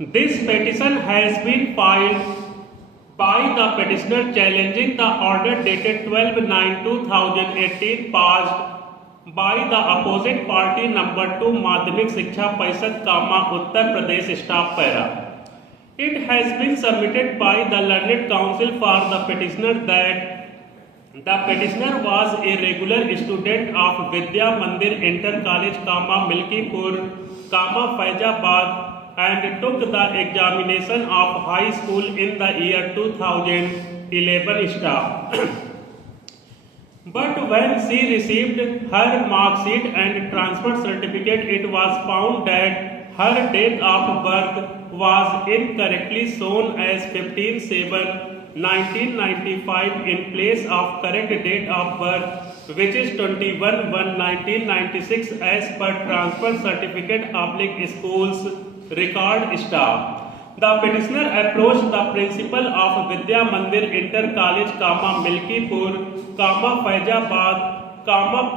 This petition has been filed by the petitioner challenging the order dated 12/9/2018 passed by the opposite party number 2 Madhyamik Shiksha Parishad Uttar Pradesh staff para. It has been submitted by the learned counsel for the petitioner that the petitioner was a regular student of Vidya Mandir Inter College, Milkipur, Faizabad, and took the examination of high school in the year 2011 staff. But when she received her mark sheet and transfer certificate, it was found that her date of birth was incorrectly shown as 15/7/1995 in place of correct date of birth, which is 21/1/1996 as per transfer certificate school's record staff. The petitioner approached the principal of Vidya Mandir Inter College, Milkipur, Faizabad,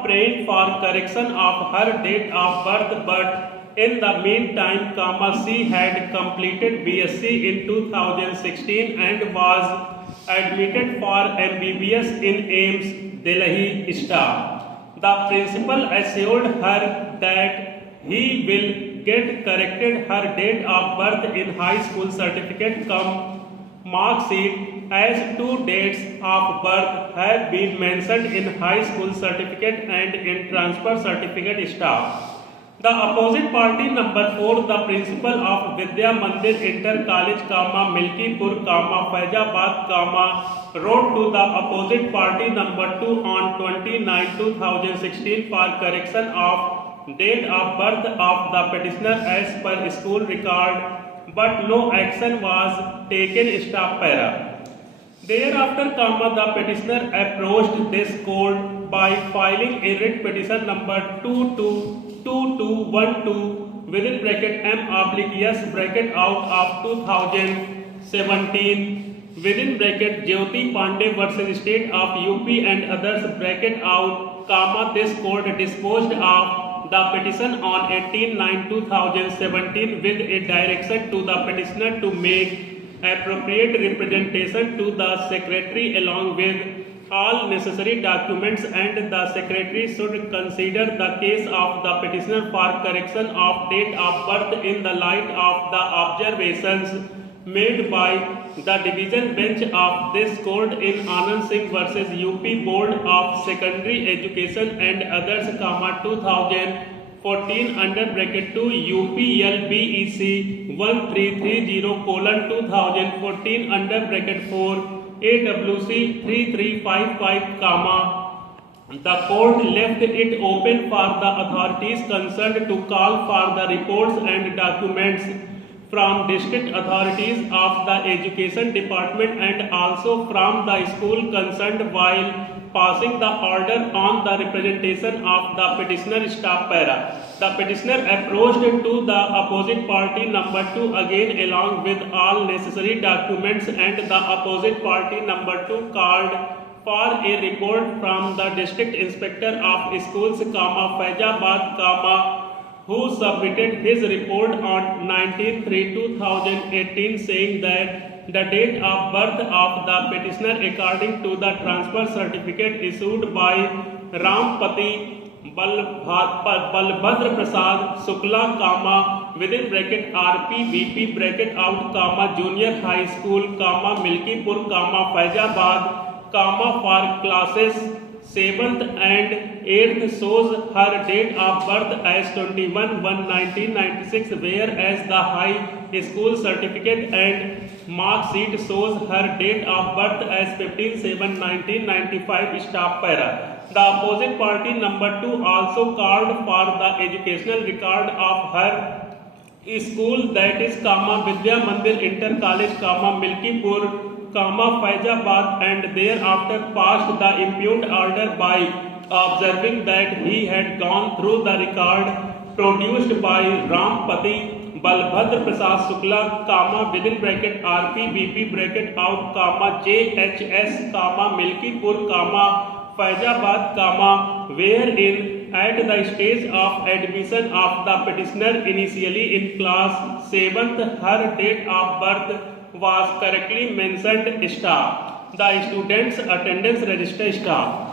praying for correction of her date of birth, but in the meantime, she had completed BSc in 2016 and was admitted for MBBS in AIMS, Delhi staff. The principal assured her that he will get corrected her date of birth in high school certificate mark sheet, as two dates of birth have been mentioned in high school certificate and in transfer certificate staff. The opposite party number 4, the principal of Vidya Mandir Inter College, Milkipur, Faizabad, wrote to the opposite party number 2 on 29/2016 for correction of date of birth of the petitioner as per school record, but no action was taken staff para. Thereafter, the petitioner approached this court by filing a writ petition number 222212 within bracket M/S bracket out of 2017 within bracket Jyoti Pandey versus State of UP and others bracket out, this court disposed of the petition on 18/9/2017 with a direction to the petitioner to make appropriate representation to the secretary along with all necessary documents, and the secretary should consider the case of the petitioner for correction of date of birth in the light of the observations made by the division bench of this court in Anand Singh versus UP Board of Secondary Education and others, 2014 under bracket 2 UPLBEC 1330:2014 under bracket 4 AWC 3355, the court left it open for the authorities concerned to call for the reports and documents from district authorities of the education department and also from the school concerned while passing the order on the representation of the petitioner staff para. The petitioner approached to the opposite party number 2 again along with all necessary documents, and the opposite party number 2 called for a report from the district inspector of schools, Faizabad, who submitted his report on 19/3/2018 saying that the date of birth of the petitioner according to the transfer certificate issued by Rampati Balbhadra Prasad Shukla, within bracket RPVP bracket out, junior high school, Milkipur, Faizabad, for classes 7th and 8th shows her date of birth as 21/1/1996, whereas the high school certificate and mark sheet shows her date of birth as 15/7/1995 staff para. The opposite party number 2 also called for the educational record of her school, that is Vidya Mandir Inter College, Milkipur, Faizabad, and thereafter passed the impugned order by observing that he had gone through the record produced by Rampati Balbhadra Prasad Shukla, within bracket RPVP bracket out, JHS, Milkipur, Faizabad, wherein at the stage of admission of the petitioner initially in class 7th, her date of birth was correctly mentioned star. The student's attendance register star.